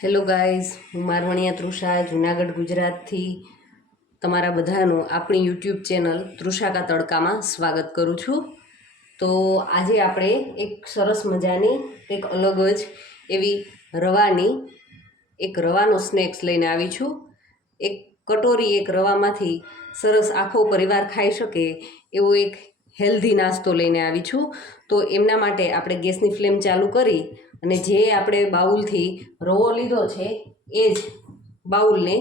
Hello guys, હું મારવણિયા તૃષા જુનાગઢ ગુજરાતથી તમારા બધાનું આપણી યુટ્યુબ ચેનલ તૃષા કા તડકામાં સ્વાગત કરું છું. તો આજે આપણે એક સરસ મજાની એક અલગ જ એવી રવાનો સ્નેક્સ લઈને આવી છું. એક કટોરી એક રવામાંથી સરસ આખો પરિવાર ખાઈ શકે એવો એક હેલ્ધી નાસ્તો લઈને આવી છું. તો એમના માટે આપણે ગેસની ફ્લેમ ચાલુ કરી અને જે આપણે બાઉલથી રવો લીધો છે એ જ બાઉલને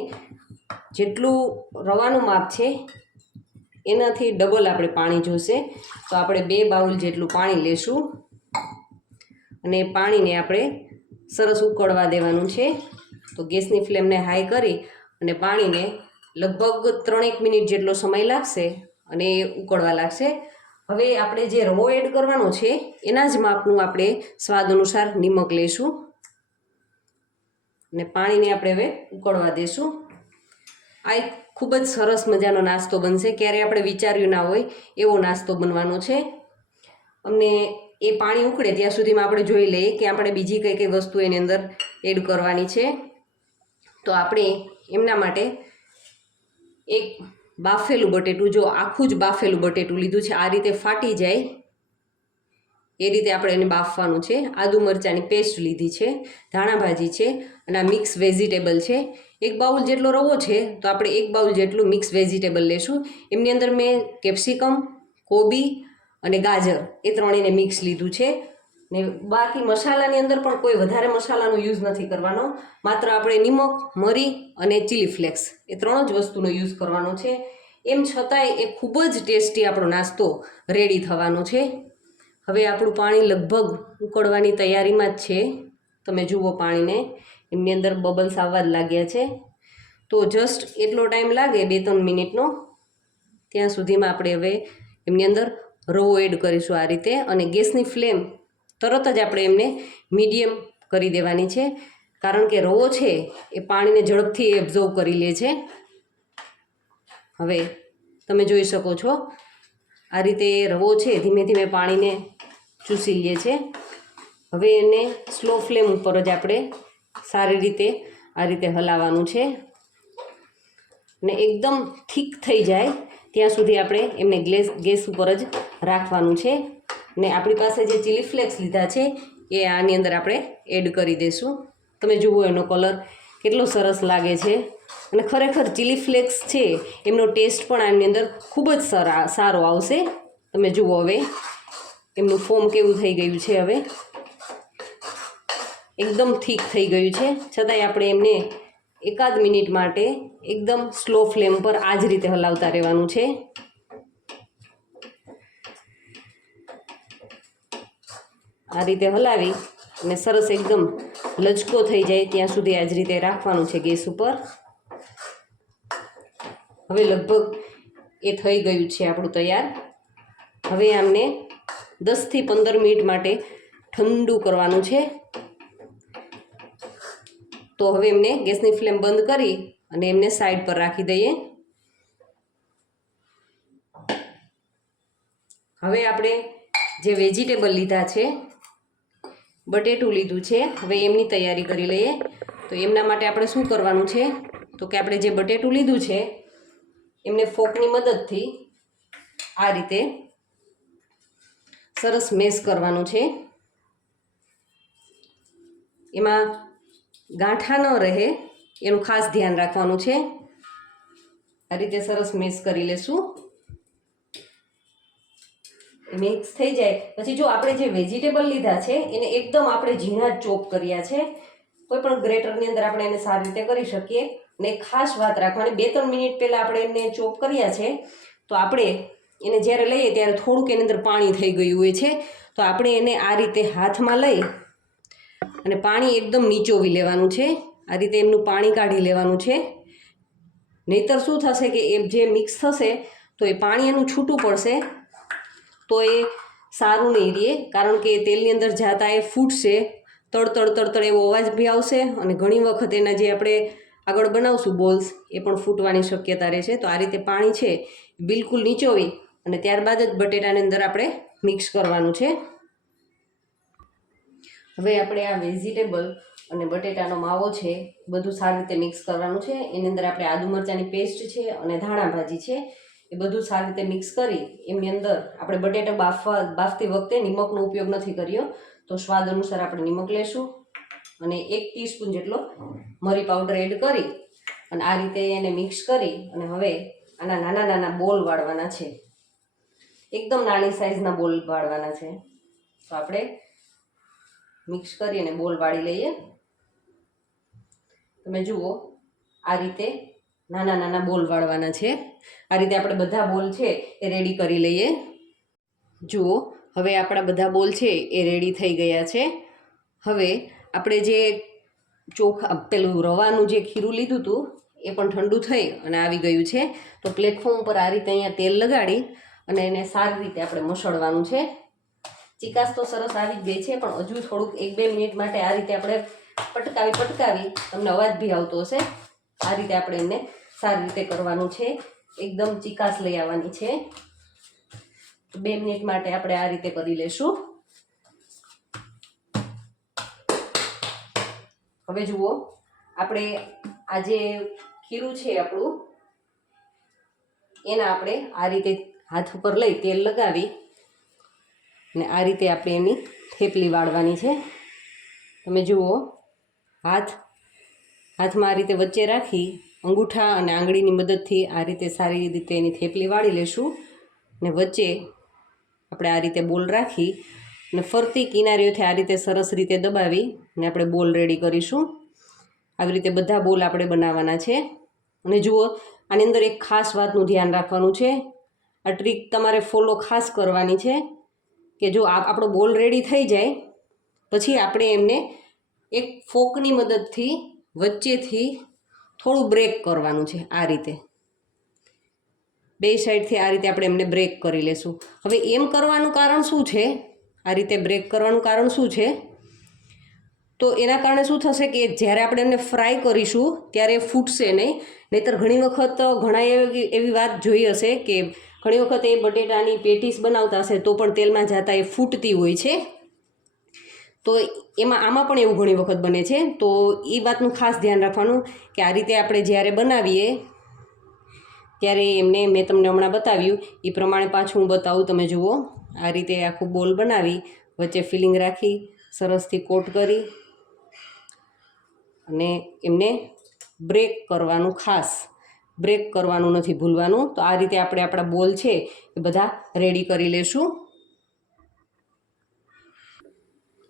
જેટલું રવાનું માપ છે એનાથી ડબલ આપણે પાણી જોશે. તો આપણે 2 બાઉલ જેટલું પાણી લેશું અને પાણીને આપણે સરસ ઉકળવા દેવાનું છે. તો ગેસની ફ્લેમને હાઈ કરી અને પાણીને લગભગ 3-1 મિનિટ જેટલો સમય લાગશે અને એ ઉકળવા લાગશે. હવે આપણે જે રવો એડ કરવાનો છે એના જ માપનું આપણે સ્વાદ અનુસાર નિમક લઈશું અને પાણીને આપણે હવે ઉકળવા દેશું. આ એક ખૂબ જ સરસ મજાનો નાસ્તો બનશે. ક્યારે આપણે વિચાર્યું ના હોય એવો નાસ્તો બનવાનો છે. અને એ પાણી ઉકળે ત્યાં સુધીમાં આપણે જોઈ લઈએ કે આપણે બીજી કઈ કઈ વસ્તુ એની અંદર એડ કરવાની છે. તો આપણે એમના માટે એક બાફેલું બટેટું, જો આખું જ બાફેલું બટેટું લીધું છે, આ રીતે ફાટી જાય એ રીતે આપણે એને બાફવાનું છે. આદુ મરચાંની પેસ્ટ લીધી છે, ધાણા ભાજી છે અને આ મિક્સ વેજીટેબલ છે. 1 બાઉલ જેટલો રવો છે તો આપણે 1 બાઉલ જેટલું મિક્સ વેજીટેબલ લેશું. એમની અંદર મેં કેપ્સિકમ, કોબી અને ગાજર એ ત્રણેયને મિક્સ લીધું છે. ને બાકી મસાલાની અંદર પણ કોઈ વધારે મસાલાનો યુઝ નથી કરવાનો. માત્ર આપણે નિમક, મરી અને ચીલી ફ્લેક્સ એ 3 જ વસ્તુનો યુઝ કરવાનો છે. એમ છતાંય એ ખૂબ જ ટેસ્ટી આપણો નાસ્તો રેડી થવાનો છે. હવે આપણું પાણી લગભગ ઉકળવાની તૈયારીમાં જ છે. તમે જુઓ પાણીને, એમની અંદર બબલ્સ આવવા જ લાગ્યા છે. તો જસ્ટ એટલો ટાઈમ લાગે 2-3 મિનિટનો, ત્યાં સુધીમાં આપણે હવે એમની અંદર રવો એડ કરીશું આ રીતે. અને ગેસની ફ્લેમ તરત જ આપણે એમને મીડિયમ કરી દેવાની છે, કારણ કે રવો છે એ પાણીને ઝડપથી એબ્ઝોર્વ કરી લે છે. હવે તમે જોઈ શકો છો આ રીતે રવો છે ધીમે ધીમે પાણીને ચૂસી લે છે. હવે એને સ્લો ફ્લેમ ઉપર જ આપણે સારી રીતે આ રીતે હલાવવાનું છે અને એકદમ થીક થઈ જાય ત્યાં સુધી આપણે એમને ગેસ ઉપર જ રાખવાનું છે. ને આપણી પાસે જે ચીલી ફ્લેક્સ લીધા છે એ આની અંદર આપણે એડ કરી દઈશું. તમે જુઓ એનો કલર કેટલો સરસ લાગે છે અને ખરેખર ચીલી ફ્લેક્સ છે એમનો ટેસ્ટ પણ આની અંદર ખૂબ જ સારો આવશે. તમે જુઓ હવે એમનું ફોર્મ કેવું થઈ ગયું છે. હવે એકદમ થીક થઈ ગયું છે, છતાંય આપણે એમને 1-8 મિનિટ માટે એકદમ સ્લો ફ્લેમ પર આ જ રીતે હલાવતા રહેવાનું છે. આ રીતે હલાવી અને સરસ એકદમ લચકો થઈ જાય ત્યાં સુધી આ જ રીતે રાખવાનું છે ગેસ ઉપર. હવે લગભગ એ થઈ ગયું છે આપણું તૈયાર. હવે આમને 10થી 15 મિનિટ માટે ઠંડુ કરવાનું છે. તો હવે એમને ગેસની ફ્લેમ બંધ કરી અને એમને સાઈડ પર રાખી દઈએ. હવે આપણે જે વેજીટેબલ લીધા છે, બટેટું લીધું છે, હવે એમની તૈયારી કરી લઈએ. તો એમના માટે આપણે શું કરવાનું છે તો કે આપણે જે બટેટું લીધું છે એમને ફોકની મદદથી આ રીતે સરસ મેશ કરવાનું છે. એમાં ગાંઠા ન રહે એનું ખાસ ધ્યાન રાખવાનું છે. આ રીતે સરસ મેશ કરી લેશું. મિક્સ થઈ જાય પછી જો આપણે જે વેજીટેબલ લીધા છે એને એકદમ આપણે ઝીણા ચોપ કર્યા છે. કોઈ પણ ગ્રેટરની અંદર આપણે એને સારી રીતે કરી શકીએ. ને ખાસ વાત રાખવાની, 2-3 મિનિટ પહેલાં આપણે એને ચોપ કર્યા છે તો આપણે એને જ્યારે લઈએ ત્યારે થોડુંક એની અંદર પાણી થઈ ગયું હોય છે. તો આપણે એને આ રીતે હાથમાં લઈ અને પાણી એકદમ નીચોવી લેવાનું છે. આ રીતે એમનું પાણી કાઢી લેવાનું છે. નહીંતર શું થશે કે એ જે મિક્સ થશે તો એ પાણી એનું છૂટું પડશે, તો એ સારું નહીં રહે, કારણ કે તેલની અંદર જાતા એ ફૂટશે, તડ એવો અવાજ બી આવશે અને ઘણી વખત એના જે આપણે આગળ બનાવશું બોલ્સ એ પણ ફૂટવાની શક્યતા રહેશે. તો આ રીતે પાણી છે બિલકુલ નીચોવી અને ત્યારબાદ જ બટેટાની અંદર આપણે મિક્સ કરવાનું છે. હવે આપણે આ વેજીટેબલ અને બટેટાનો માવો છે બધું સારી રીતે મિક્સ કરવાનું છે. એની અંદર આપણે આદુ મરચાંની પેસ્ટ છે અને ધાણા ભાજી છે એ બધું સારી રીતે મિક્સ કરી એમની અંદર આપણે બટેટા બાફતી વખતે નિમકનો ઉપયોગ નથી કર્યો, તો સ્વાદ અનુસાર આપણે નિમક લેશું અને 1 ટીસ્પૂન જેટલો મરી પાવડર એડ કરી અને આ રીતે એને મિક્સ કરી અને હવે આના નાના નાના બોલ વાળવાના છે. એકદમ નાની સાઈઝના બોલ વાળવાના છે. તો આપણે મિક્સ કરી અને બોલ વાળી લઈએ. તમે જુઓ આ રીતે નાના નાના બોલ વાળવાના છે. આ રીતે આપણે બધા બોલ છે એ રેડી કરી લઈએ. જુઓ હવે આપણા બધા બોલ છે એ રેડી થઈ ગયા છે. હવે આપણે જે પેલું રવાનું જે ખીરું લીધું હતું એ પણ ઠંડુ થઈ અને આવી ગયું છે. તો પ્લેટફોર્મ પર આ રીતે અહીંયા તેલ લગાડી અને એને સારી રીતે આપણે મસળવાનું છે. ચિકાસ તો સરસ આવી જ ગઈ છે, પણ હજુ થોડુંક 1-2 મિનિટ માટે આ રીતે આપણે પટકાવી તમને અવાજ બી આવતો હશે. આ રીતે આપણે એને સારી રીતે કરવાનું છે. એકદમ ચિકાસ લઈ આવવાની છે. 2 મિનિટ માટે આપણે આ રીતે કરી લેશું. હવે જુઓ આપણે આ જે ખીરું છે આપણું એના આપણે આ રીતે હાથ ઉપર લઈ તેલ લગાવી અને આ રીતે આપણે એની થેપલી વાળવાની છે. તમે જુઓ હાથમાં આ રીતે વચ્ચે રાખી અંગૂઠા અને આંગળીની મદદથી આ રીતે સારી રીતે એની થેપલી વાળી લેશું અને વચ્ચે આપણે આ રીતે બોલ રાખી અને ફરતી કિનારીઓથી આ રીતે સરસ રીતે દબાવી અને આપણે બોલ રેડી કરીશું. આવી રીતે બધા બોલ આપણે બનાવવાના છે. અને જુઓ આની અંદર એક ખાસ વાતનું ધ્યાન રાખવાનું છે. આ ટ્રીક તમારે ફોલો ખાસ કરવાની છે કે જો આપણો બોલ રેડી થઈ જાય પછી આપણે એમને એક ફોકની મદદથી વચ્ચેથી થોડું બ્રેક કરવાનું છે. આ રીતે 2 સાઈડથી આ રીતે આપણે એમને બ્રેક કરી લેશું. હવે એમ કરવાનું કારણ શું છે? આ રીતે બ્રેક કરવાનું કારણ શું છે? તો એના કારણે શું થશે કે જ્યારે આપણે એમને ફ્રાય કરીશું ત્યારે ફૂટશે નહીં. નહીંતર ઘણી વખત ઘણા એવી વાત જોઈ હશે કે ઘણી વખત એ બટેટાની પેટીસ બનાવતા હશે તો પણ તેલમાં જતા એ ફૂટતી હોય છે. તો આમાં પણ એવું ઘણી વખત બને છે. તો એ વાતનું ખાસ ધ્યાન રાખવાનું કે આ રીતે આપણે જ્યારે બનાવીએ ત્યારે એમને મેં તમને હમણાં બતાવ્યું એ પ્રમાણે પાછું હું બતાવું. તમે જુઓ આ રીતે આખું બોલ બનાવી વચ્ચે ફિલિંગ રાખી સરસથી કોટ કરી અને એમને બ્રેક કરવાનું, ખાસ બ્રેક કરવાનું નથી ભૂલવાનું. તો આ રીતે આપણે આપણા બોલ છે એ બધા રેડી કરી લેશું.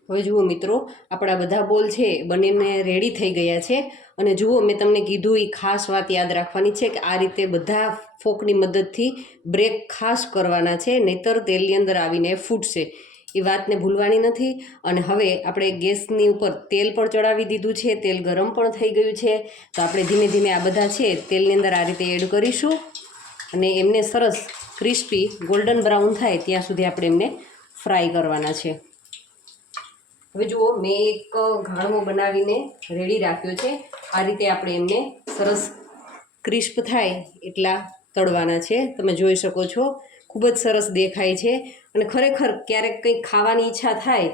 હવે જુઓ મિત્રો આપણા બધા બોલ છે બનીને રેડી થઈ ગયા છે. અને જુઓ મેં તમને કીધું એ ખાસ વાત યાદ રાખવાની છે કે આ રીતે બધા ફોકની મદદથી બ્રેક ખાસ કરવાના છે, નહીંતર તેલની અંદર આવીને ફૂટશે. એ વાતને ભૂલવાની નથી. અને હવે આપણે ગેસની ઉપર તેલ પણ ચડાવી દીધું છે. તેલ ગરમ પણ થઈ ગયું છે. તો આપણે ધીમે ધીમે આ બધા છે તેલની અંદર આ રીતે એડ કરીશું અને એમને સરસ ક્રિસ્પી ગોલ્ડન બ્રાઉન થાય ત્યાં સુધી આપણે એમને ફ્રાય કરવાના છે. હવે જુઓ મેં એક ઘાણવો બનાવીને રેડી રાખ્યો છે. આ રીતે આપણે એમને સરસ ક્રિસ્પ થાય એટલા તળવાના છે. તમે જોઈ શકો છો ખૂબ જ સરસ દેખાય છે. અને ખરેખર ક્યારેક કંઈક ખાવાની ઈચ્છા થાય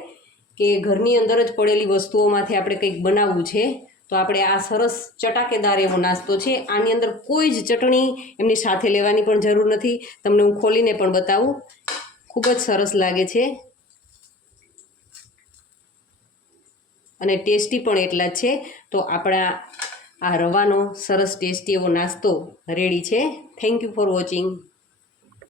કે ઘરની અંદર જ પડેલી વસ્તુઓમાંથી આપણે કંઈક બનાવવું છે તો આપણે આ સરસ ચટાકેદાર એવો નાસ્તો છે. આની અંદર કોઈ જ ચટણી એમની સાથે લેવાની પણ જરૂર નથી. તમને હું ખોલીને પણ બતાવું. ખૂબ જ સરસ લાગે છે અને ટેસ્ટી પણ એટલા જ છે. તો આપણા આ રવાનો સરસ ટેસ્ટી એવો નાસ્તો રેડી છે. Thank you for watching.